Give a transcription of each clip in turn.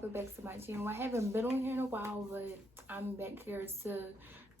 welcome back to my channel. I haven't been on here in a while, but I'm back here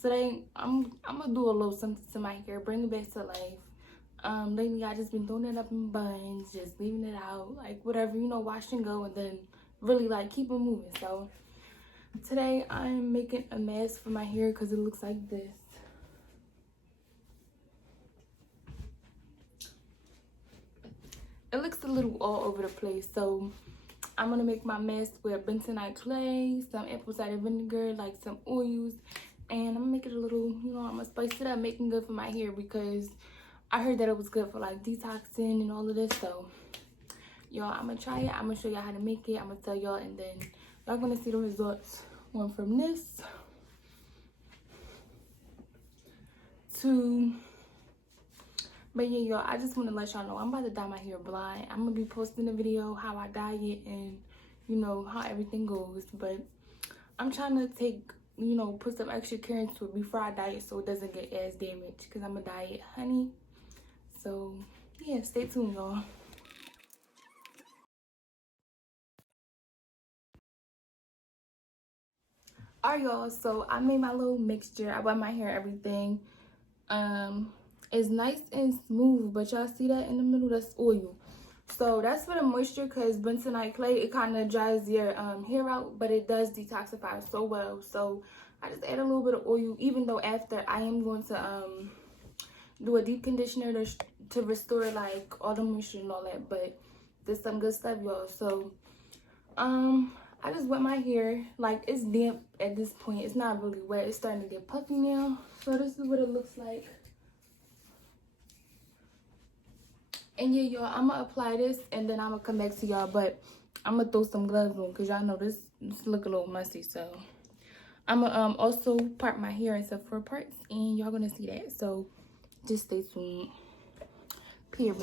today. I'm gonna do a little something to my hair, bring it back to life. Lately I just been throwing it up in buns, just leaving it out, like whatever, you know, wash and go, and then really like keep it moving. So today I'm making a mask for my hair because it looks like this. It looks a little all over the place, so I'm gonna make my mask with bentonite clay, some apple cider vinegar, like some oils, and I'm gonna make it a little, you know, I'm gonna spice it up, making good for my hair because I heard that it was good for like detoxing and all of this. So y'all, I'm gonna try it. I'm gonna show y'all how to make it. I'm gonna tell y'all, and then y'all gonna see the results. One from this to, but yeah, y'all, I just want to let y'all know I'm about to dye my hair blonde. I'm gonna be posting a video how I dye it and, you know, how everything goes. But I'm trying to take, you know, put some extra care into it before I dye it so it doesn't get as damaged, because I'm gonna dye it honey. So yeah, stay tuned, y'all. Alright, y'all, so I made my little mixture. I wet my hair, everything. It's nice and smooth, but y'all see that in the middle? That's oil. So that's for the moisture, because bentonite clay, it kind of dries your hair out, but it does detoxify so well. So I just add a little bit of oil, even though after I am going to do a deep conditioner to restore like all the moisture and all that. But there's some good stuff, y'all. So I just wet my hair. Like, it's damp at this point. It's not really wet. It's starting to get puffy now. So this is what it looks like. And yeah, y'all, I'm gonna apply this and then I'm gonna come back to y'all. But I'm gonna throw some gloves on because y'all know this look a little messy. So I'm gonna also part my hair into 4 parts, and y'all gonna see that. So just stay tuned. Period.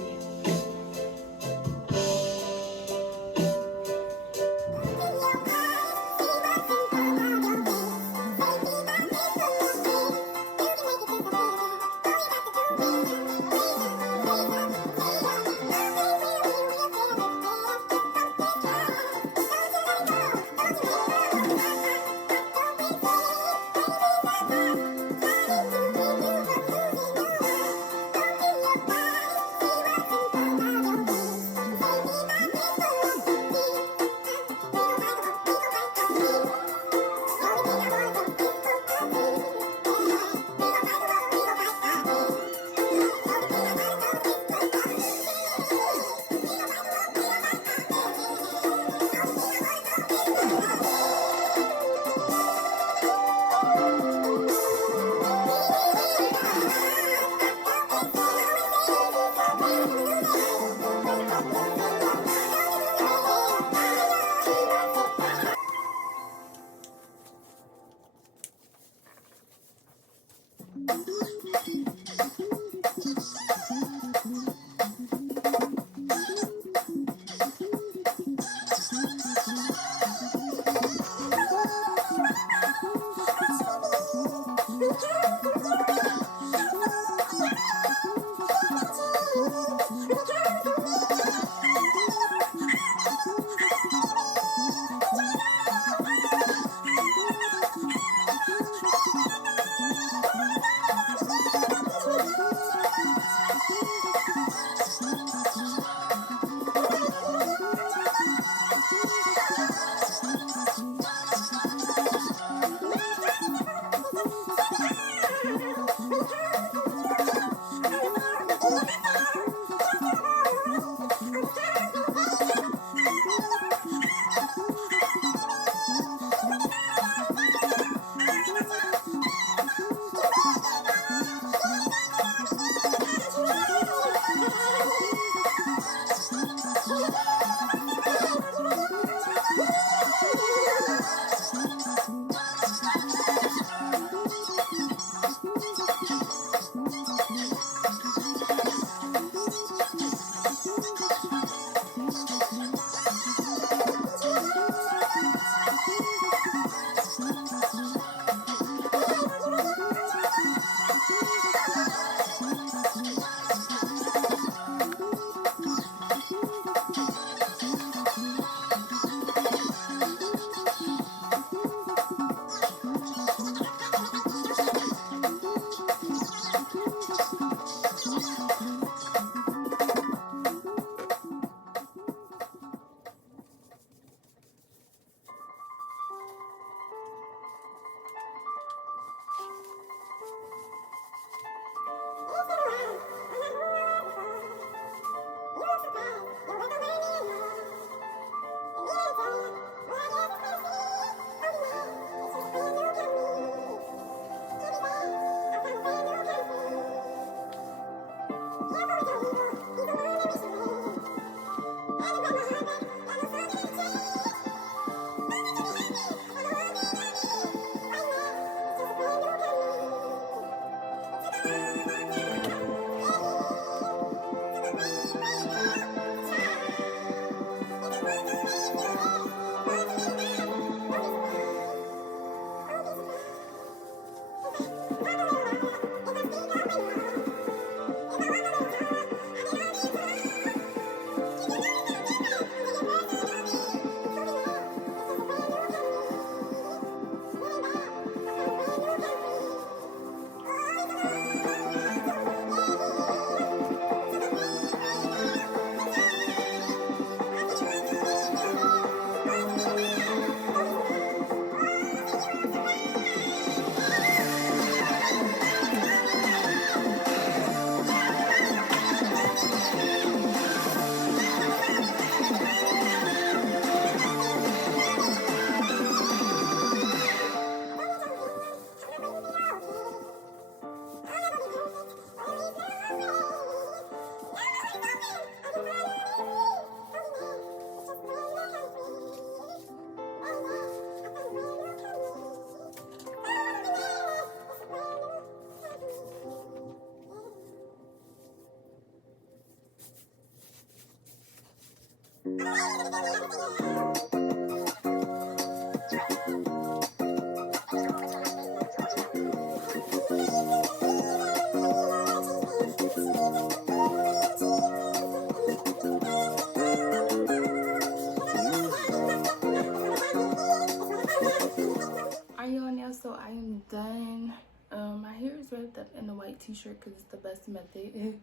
Y'all, now so I am done. My hair is wrapped up in a white t-shirt because it's the best method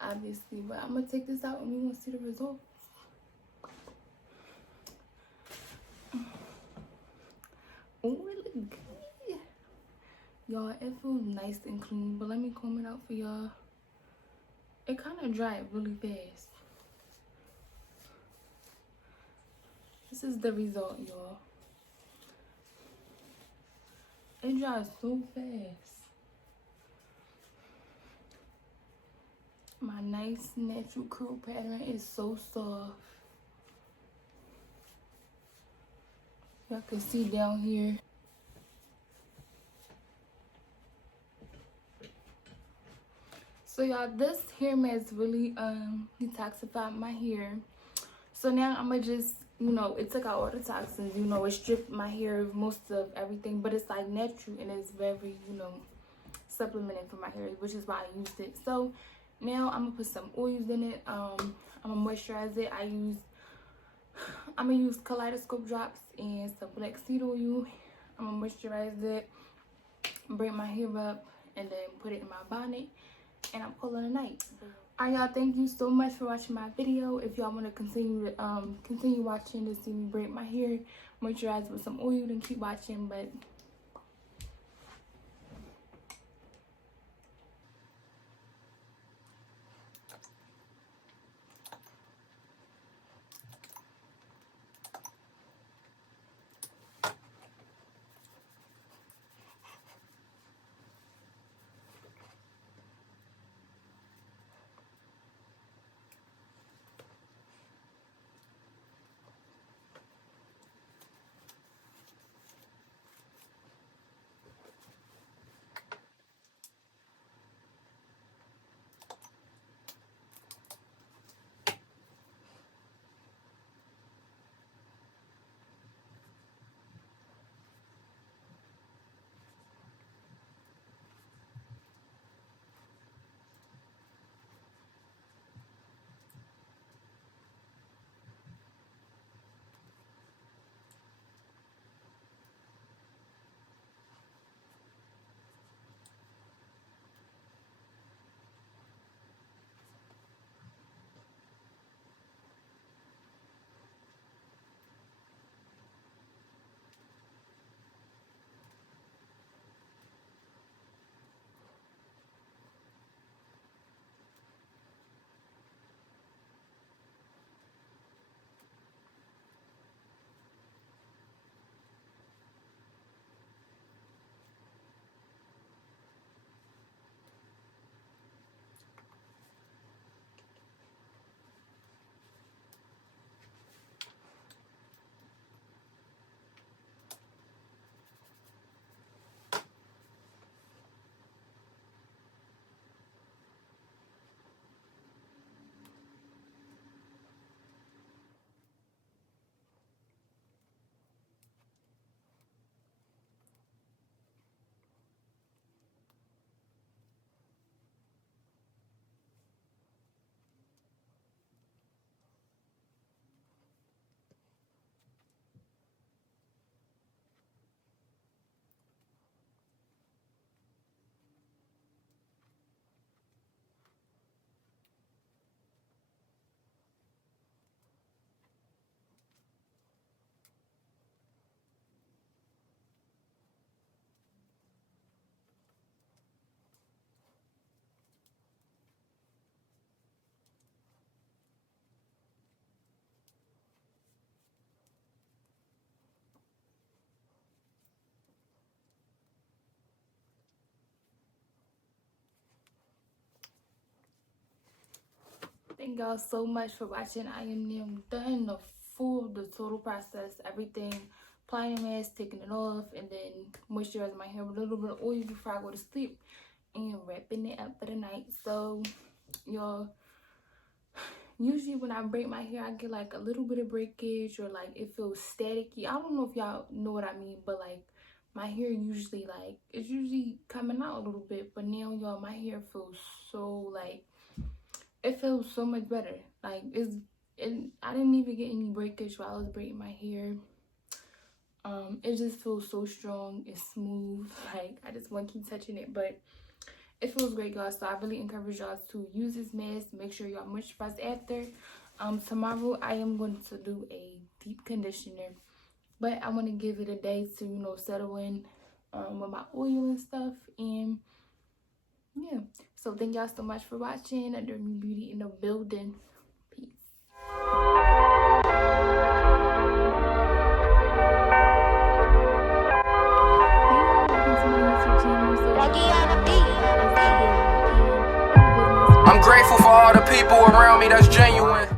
obviously, but I'm gonna take this out and we gonna see the result. Oh, it look good, y'all. It feels nice and clean, but let me comb it out for y'all. It kind of dried really fast. This is the result, y'all. It dries so fast. My nice natural curl pattern is so soft. Y'all can see down here. So y'all, this hair mask really detoxified my hair. So now I'm gonna just, you know, it took out all the toxins, you know, it stripped my hair of most of everything, but it's like natural and it's very, you know, supplementing for my hair, which is why I used it. So now I'm gonna put some oils in it. I'm gonna moisturize it. I'm gonna use kaleidoscope drops and some black seed oil. I'm gonna moisturize it, braid my hair up, and then put it in my bonnet, and I'm calling it a night. Alright, y'all, thank you so much for watching my video. If y'all want to continue watching to see me braid my hair, moisturize with some oil, then keep watching. But thank y'all so much for watching. I am now done the total process, everything. Applying the mask, taking it off, and then moisturizing my hair with a little bit of oil before I go to sleep, and wrapping it up for the night. So y'all, usually when I braid my hair, I get like a little bit of breakage, or like it feels staticky. I don't know if y'all know what I mean, but like my hair usually, like, it's usually coming out a little bit, but now y'all, my hair feels so, like, it feels so much better. Like, I didn't even get any breakage while I was braiding my hair. It just feels so strong, it's smooth. Like, I just want to keep touching it, but it feels great, y'all. So I really encourage y'all to use this mask. Make sure y'all moisturize after. Tomorrow I am going to do a deep conditioner, but I want to give it a day to, you know, settle in with my oil and stuff. And yeah, so thank y'all so much for watching. Adoreme Beauty in the building. Peace. I'm grateful for all the people around me that's genuine.